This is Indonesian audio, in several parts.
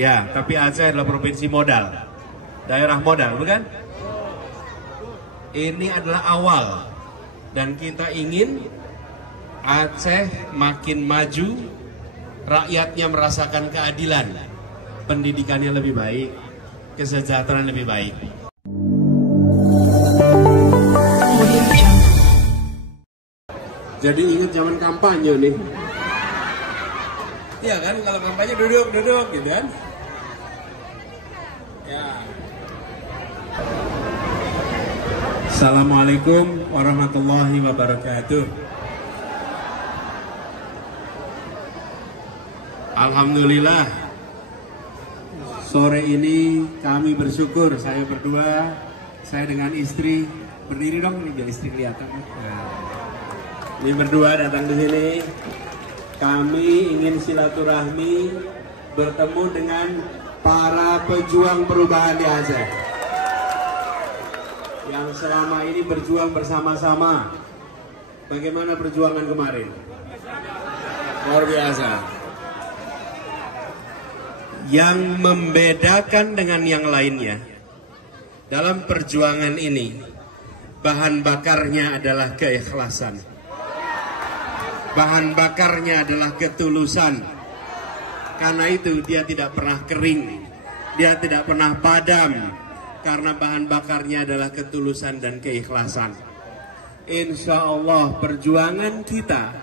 Ya, tapi Aceh adalah provinsi modal, daerah modal, bukan? Ini adalah awal, dan kita ingin Aceh makin maju, rakyatnya merasakan keadilan, pendidikannya lebih baik, kesejahteraan lebih baik. Jadi ingat zaman kampanye nih. Iya kan, kalau kampanye duduk gitu kan. Ya. Assalamualaikum warahmatullahi wabarakatuh. Alhamdulillah, sore ini kami bersyukur, saya berdua, saya dengan istri, berdiri dong nih biar istri kelihatan. Ini berdua datang ke sini. Kami ingin silaturahmi bertemu dengan para pejuang perubahan di Aceh yang selama ini berjuang bersama-sama. Bagaimana perjuangan kemarin? Luar biasa. Yang membedakan dengan yang lainnya dalam perjuangan ini, bahan bakarnya adalah keikhlasan. Bahan bakarnya adalah ketulusan. Karena itu dia tidak pernah kering, dia tidak pernah padam, karena bahan bakarnya adalah ketulusan dan keikhlasan. Insya Allah perjuangan kita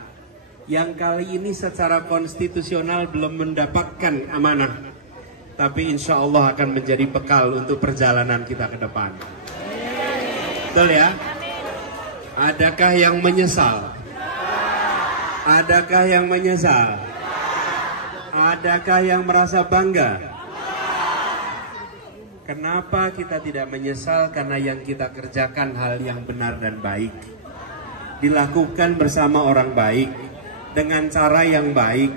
yang kali ini secara konstitusional belum mendapatkan amanah, tapi insya Allah akan menjadi bekal untuk perjalanan kita ke depan. Betul ya? Adakah yang menyesal? Adakah yang menyesal? Adakah yang merasa bangga? Kenapa kita tidak menyesal? Karena yang kita kerjakan hal yang benar dan baik, dilakukan bersama orang baik, dengan cara yang baik,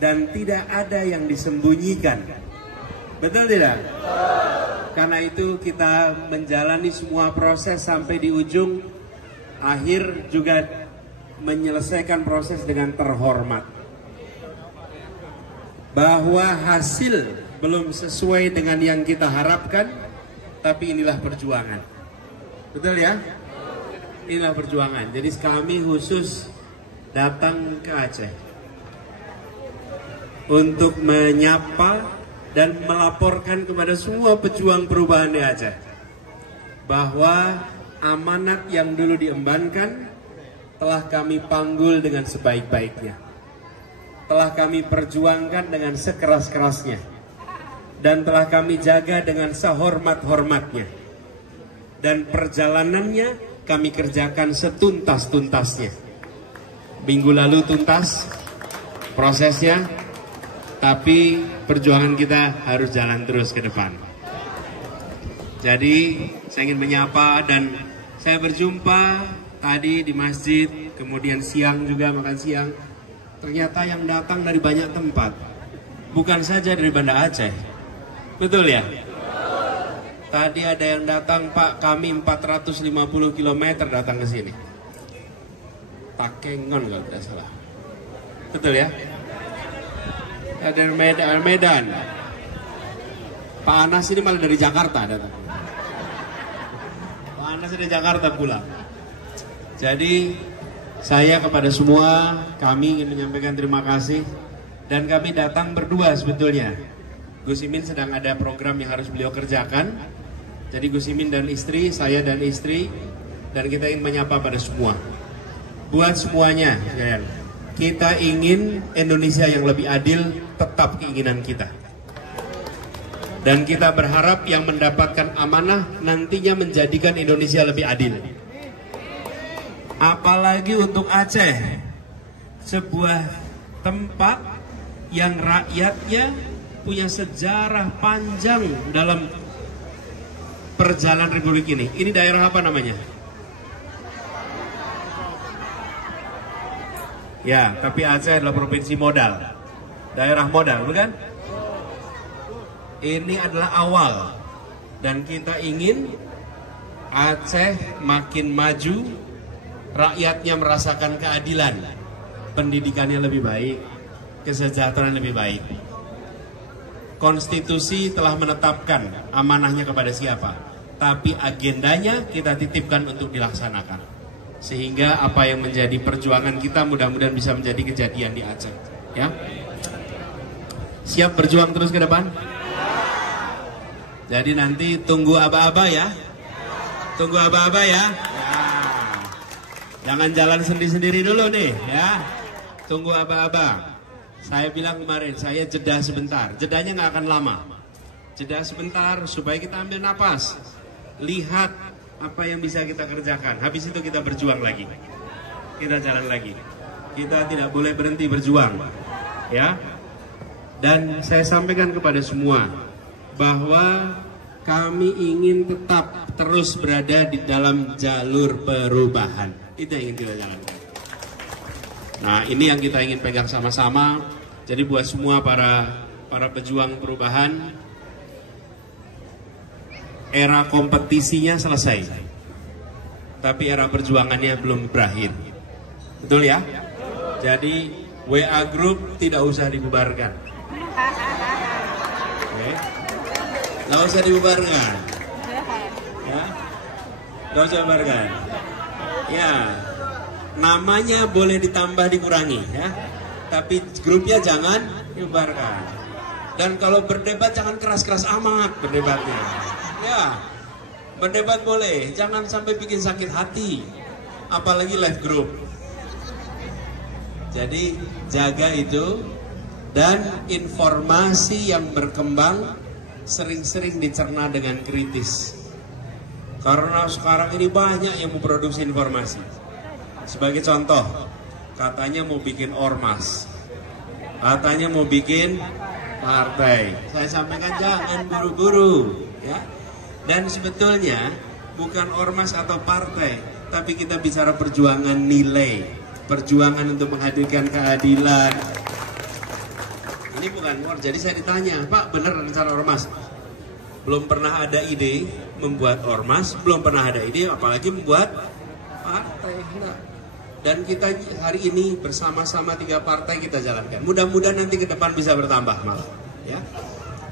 dan tidak ada yang disembunyikan. Betul tidak? Karena itu kita menjalani semua proses sampai di ujung akhir juga menyelesaikan proses dengan terhormat. Bahwa hasil belum sesuai dengan yang kita harapkan, tapi inilah perjuangan. Betul ya? Inilah perjuangan. Jadi kami khusus datang ke Aceh untuk menyapa dan melaporkan kepada semua pejuang perubahan di Aceh bahwa amanat yang dulu diembankan telah kami panggul dengan sebaik-baiknya, telah kami perjuangkan dengan sekeras-kerasnya, dan telah kami jaga dengan sehormat-hormatnya, dan perjalanannya kami kerjakan setuntas-tuntasnya. Minggu lalu tuntas prosesnya, tapi perjuangan kita harus jalan terus ke depan. Jadi saya ingin menyapa, dan saya berjumpa tadi di masjid, kemudian siang juga makan siang. Ternyata yang datang dari banyak tempat, bukan saja dari Banda Aceh. Betul ya? Tadi ada yang datang, Pak, kami 450 km datang ke sini. Takengon kalau tidak salah. Betul ya? Ada Medan. Pak Anas ini malah dari Jakarta datang. Pak Anas dari Jakarta pulang. Jadi saya kepada semua, kami ingin menyampaikan terima kasih. Dan kami datang berdua sebetulnya. Gus Imin sedang ada program yang harus beliau kerjakan. Jadi Gus Imin dan istri, saya dan istri, dan kita ingin menyapa pada semua. Buat semuanya, ya, kita ingin Indonesia yang lebih adil, tetap keinginan kita. Dan kita berharap yang mendapatkan amanah nantinya menjadikan Indonesia lebih adil. Apalagi untuk Aceh, sebuah tempat yang rakyatnya punya sejarah panjang dalam perjalanan Republik ini. Ini daerah apa namanya? Ya, tapi Aceh adalah provinsi modal, daerah modal, bukan? Ini adalah awal, dan kita ingin Aceh makin maju, rakyatnya merasakan keadilan, pendidikannya lebih baik, kesejahteraan lebih baik. konstitusi telah menetapkan amanahnya kepada siapa, tapi agendanya kita titipkan untuk dilaksanakan. Sehingga apa yang menjadi perjuangan kita mudah-mudahan bisa menjadi kejadian di Aceh. Ya, siap berjuang terus ke depan. Jadi nanti tunggu aba-aba ya, tunggu aba-aba ya. Jangan jalan sendiri-sendiri dulu nih ya. Tunggu aba-aba. Saya bilang kemarin, saya jeda sebentar. Jedanya nggak akan lama. Jeda sebentar supaya kita ambil napas. Lihat apa yang bisa kita kerjakan. Habis itu kita berjuang lagi. Kita jalan lagi. Kita tidak boleh berhenti berjuang. Ya. Dan saya sampaikan kepada semua bahwa kami ingin tetap terus berada di dalam jalur perubahan. Itu yang ingin kita jalankan. Nah, ini yang kita ingin pegang sama-sama. Jadi buat semua para pejuang perubahan, era kompetisinya selesai, tapi era perjuangannya belum berakhir. Betul ya? Jadi WA Group tidak usah dibubarkan. Oke? Nggak usah dibubarkan. Ya? Nggak usah dibubarkan. Ya, namanya boleh ditambah dikurangi ya, tapi grupnya jangan dibubarkan. Dan kalau berdebat jangan keras-keras amat berdebatnya. Ya, berdebat boleh, jangan sampai bikin sakit hati, apalagi live group. Jadi jaga itu, dan informasi yang berkembang sering-sering dicerna dengan kritis. Karena sekarang ini banyak yang memproduksi informasi. Sebagai contoh, katanya mau bikin ormas, katanya mau bikin partai. Saya sampaikan jangan buru-buru, ya. Dan sebetulnya bukan ormas atau partai, tapi kita bicara perjuangan nilai, perjuangan untuk menghadirkan keadilan. Ini bukan war. Jadi saya ditanya, Pak, benar rencana ormas? Belum pernah ada ide membuat ormas, belum pernah ada ide apalagi membuat partai. Dan kita hari ini bersama-sama 3 partai kita jalankan. Mudah-mudahan nanti ke depan bisa bertambah malah, ya.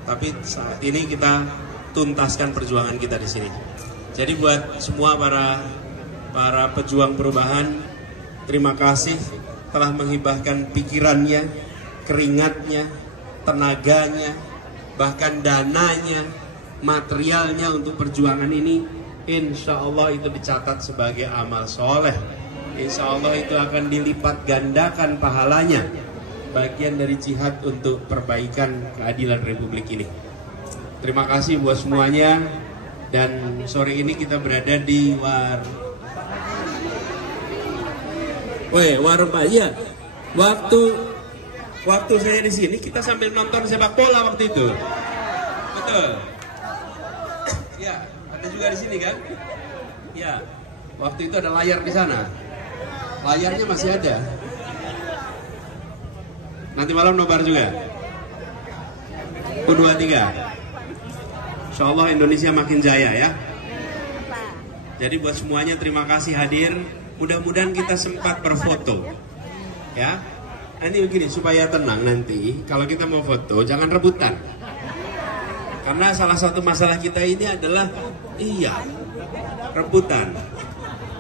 Tapi saat ini kita tuntaskan perjuangan kita di sini. Jadi buat semua para pejuang perubahan, terima kasih telah menghibahkan pikirannya, keringatnya, tenaganya, bahkan dananya, materialnya untuk perjuangan ini. Insya Allah itu dicatat sebagai amal soleh. Insya Allah itu akan dilipat gandakan pahalanya, bagian dari jihad untuk perbaikan keadilan Republik ini. Terima kasih buat semuanya. Dan sore ini kita berada di warung Pak. Iya. Waktu saya di sini kita sambil nonton sepak bola waktu itu. Betul. Ya, ada juga di sini kan? Ya. Waktu itu ada layar di sana. Layarnya masih ada. Nanti malam nobar juga. U23. Insya Allah Indonesia makin jaya ya. Jadi buat semuanya terima kasih hadir. Mudah-mudahan kita sempat berfoto. Ya. Nanti begini supaya tenang nanti. Kalau kita mau foto jangan rebutan. Karena salah satu masalah kita ini adalah rebutan.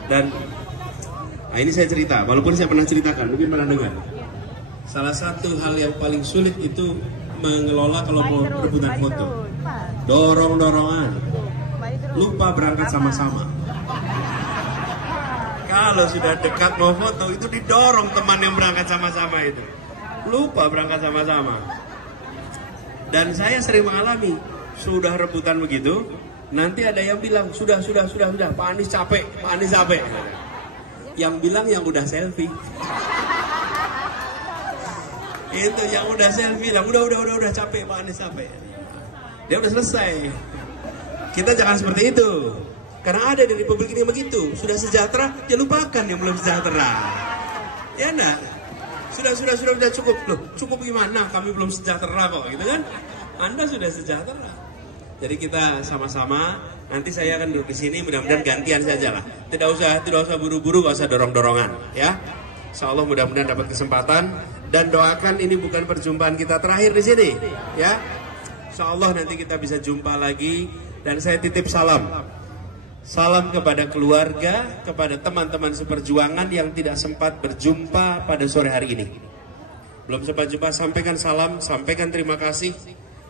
Dan ini saya cerita, walaupun saya pernah ceritakan, mungkin pernah dengar. Salah satu hal yang paling sulit itu mengelola kalau mau rebutan foto. Dorong-dorongan. Lupa berangkat sama-sama. Kalau sudah dekat mau foto itu didorong teman yang berangkat sama-sama itu. Lupa berangkat sama-sama. Dan saya sering mengalami, sudah rebutan begitu, nanti ada yang bilang, sudah, Pak Anies capek. Yang bilang yang udah selfie. Itu yang udah selfie bilang, udah capek, Pak Anies capek. Dia udah selesai. Kita jangan seperti itu. Karena ada di Republik ini begitu. Sudah sejahtera, ya lupakan yang belum sejahtera. Ya enggak? Sudah cukup. Loh, cukup gimana? Kami belum sejahtera kok, gitu kan? Anda sudah sejahtera. Jadi kita sama-sama, nanti saya akan duduk di sini, mudah-mudahan gantian saja lah. Tidak usah buru-buru, gak usah dorong-dorongan, ya. Insya Allah mudah-mudahan dapat kesempatan, dan doakan ini bukan perjumpaan kita terakhir di sini, ya. Insya Allah nanti kita bisa jumpa lagi. Dan saya titip salam. Salam kepada keluarga, kepada teman-teman seperjuangan yang tidak sempat berjumpa pada sore hari ini. Belum sempat jumpa, sampaikan salam, sampaikan terima kasih,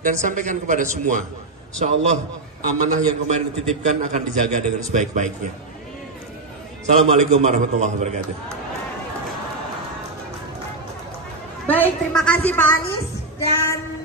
dan sampaikan kepada semua. Insya Allah amanah yang kemarin dititipkan akan dijaga dengan sebaik-baiknya. Assalamualaikum warahmatullahi wabarakatuh. Baik, terima kasih Pak Anies. Dan